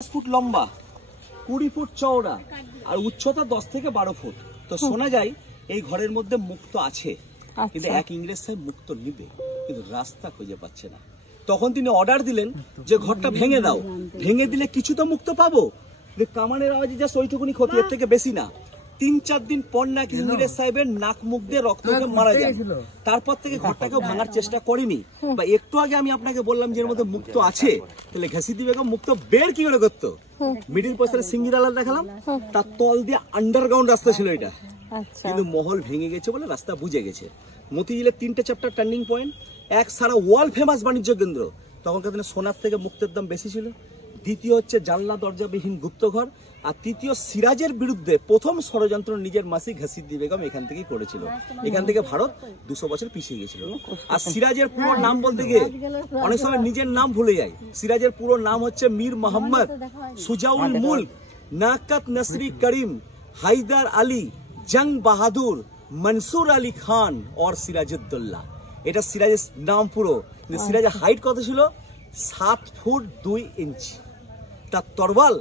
10 foot লম্বা, 20 foot চওড়া আর উচ্চতা 10 থেকে 12 ফুট। তো শোনা যায় এই ঘরের মধ্যে মুক্ত আছে, কিন্তু এক ইংরেজ সাহেব মুক্ত নিবে, কিন্তু রাস্তা খুঁজে পাচ্ছে না। তখন তিনি অর্ডার দিলেন যে ঘরটা ভেঙে দাও, ভেঙে দিলে কিছু তো মুক্ত পাবো। কামানের আওয়াজে যা ওইটুকুনি ক্ষতি, এর থেকে বেশি না। 3-4 দিন পর নাকি ইংরেজ সাহেবের নাক মুখ দিয়ে রক্ত মারা যায়। তারপর থেকে ঘরটাকেও ভাঙার চেষ্টা করেনি। বা একটু আগে আমি আপনাকে বললাম যে এর মধ্যে মুক্ত আছে, তাহলে ঘাসিদি বেগম মুক্ত বের কি করে করতো? মিডিল পয়সার সিঙ্গিরালা দেখালাম, তার তল দিয়ে আন্ডারগ্রাউন্ড রাস্তা ছিল এটা, কিন্তু মহল ভেঙে গেছে বলে রাস্তা বুঝে গেছে। মতিঝিলের 3টে চ্যাপ্টার টার্নিং পয়েন্ট, এক সারা ওয়ার্ল্ড ফেমাস বাণিজ্য কেন্দ্র। তখনকার দিনে সোনার থেকে মুক্তের দাম বেশি ছিল। দ্বিতীয় হচ্ছে জানলা দরজাবিহীন গুপ্তঘর। আর তৃতীয়, সিরাজের বিরুদ্ধে প্রথম ষড়যন্ত্র নিজের মাসি ঘাসিদি বেগম এখান থেকেই করেছিল। এখান থেকে ভারত 200 বছর পিছিয়ে গেছিল। আর সিরাজের পুরো নাম বলতে গিয়ে অনেক সময় নিজের নাম ভুলে যায়। সিরাজের পুরো নাম হচ্ছে মীর মোহাম্মদ সুজাউল মুল্ক নাকাত নসরি করিম হায়দার আলী জং বাহাদুর মনসুর আলী খান और সিরাজউদ্দৌলা। এটা সিরাজের নাম পুরো। সিরাজের হাইট কত ছিল? 7 ফুট 2 ইঞ্চি। তার তরবাল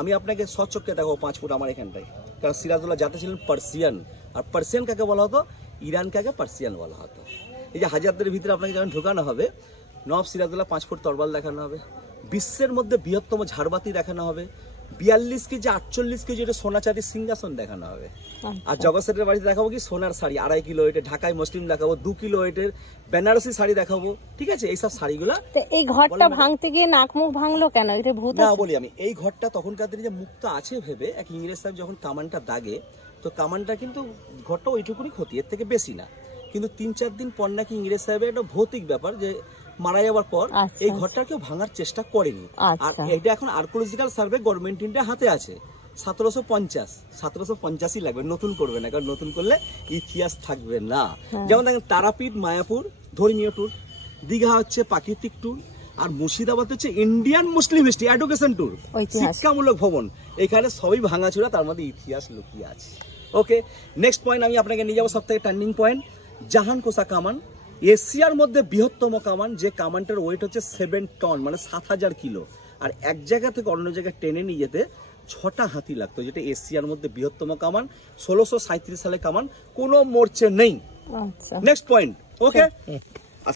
আমি আপনাকে সচক্ষে দেখাবো 5 ফুট আমার এখানটায়। কারণ সিরাজউদ্দৌলা জাতি ছিলেন পার্সিয়ান, আর পার্সিয়ান কাকে বলা হতো? ইরান কাকে পার্সিয়ান বলা হতো। এই যে হাজারদের ভিতরে আপনাকে যখন ঢোকানো হবে, নবাব সিরাজউদ্দৌলা 5 ফুট তরবাল দেখানো হবে। বিশ্বের মধ্যে বৃহত্তম ঝাড়বাতি দেখানো হবে। 42 কেজি 48 কেজি এটা সোনা চাঁদির সিংহাসন দেখানো হবে। আর জগৎ সেটের বাড়িতে দেখাবো কি সোনার শাড়ি 2.5 কিলো ওয়েটের, ঢাকায় মুসলিম দেখাবো 2 কিলো ওয়েটের, বেনারসি শাড়ি দেখাবো। ঠিক আছে, এইসব শাড়িগুলা। এই ঘরটা ভাঙতে গিয়ে নাক মুখ ভাঙলো কেন? এটা ভূত না বলি আমি, এই ঘরটা তখনকার দিনে যে মুক্ত আছে ভেবে এক ইংরেজ সাহেব যখন কামানটা দাগে, তো কামানটা কিন্তু ঘরটা ওইটুকুনি ক্ষতি, এর থেকে বেশি না। কিন্তু 3-4 দিন পর নাকি ইংরেজ সাহেবের একটা ভৌতিক ব্যাপার, যে মারা যাওয়ার পর এই ঘরটা কেউ ভাঙার চেষ্টা করেনি। আর এটা এখন আর্কিওলজিক্যাল সার্ভে গভর্নমেন্ট ইন্ডিয়া হাতে আছে। 1750 লাগবে, নতুন করবে না, কারণ নতুন করলে ইতিহাস থাকবে না। যেমন দেখেন তারাপীঠ মায়াপুর ধর্মীয় ট্যুর, দীঘা হচ্ছে প্রাকৃতিক ট্যুর, আর মুর্শিদাবাদ হচ্ছে ইন্ডিয়ান মুসলিম হিস্ট্রি এডুকেশন ট্যুর, শিক্ষামূলক ভবন। এখানে সবই ভাঙাচোরা, তার মধ্যে ইতিহাস লুকিয়ে আছে। ওকে, নেক্সট পয়েন্ট আমি আপনাকে নিয়ে যাবো সব থেকে টার্নিং পয়েন্ট, জাহানকোষা কামান। এশিয়ার মধ্যে বৃহত্তম কামান, যে কামানটার ওয়েট হচ্ছে 7 টন, মানে 7000 কিলো। আর এক জায়গা থেকে অন্য জায়গায় টেনে নিয়ে যেতে 6টা হাতি লাগতো, যেটা এশিয়ার মধ্যে বৃহত্তম কামান। 1637 সালে কামান, কোনো মোর্চে নেই। Next point. ওকে।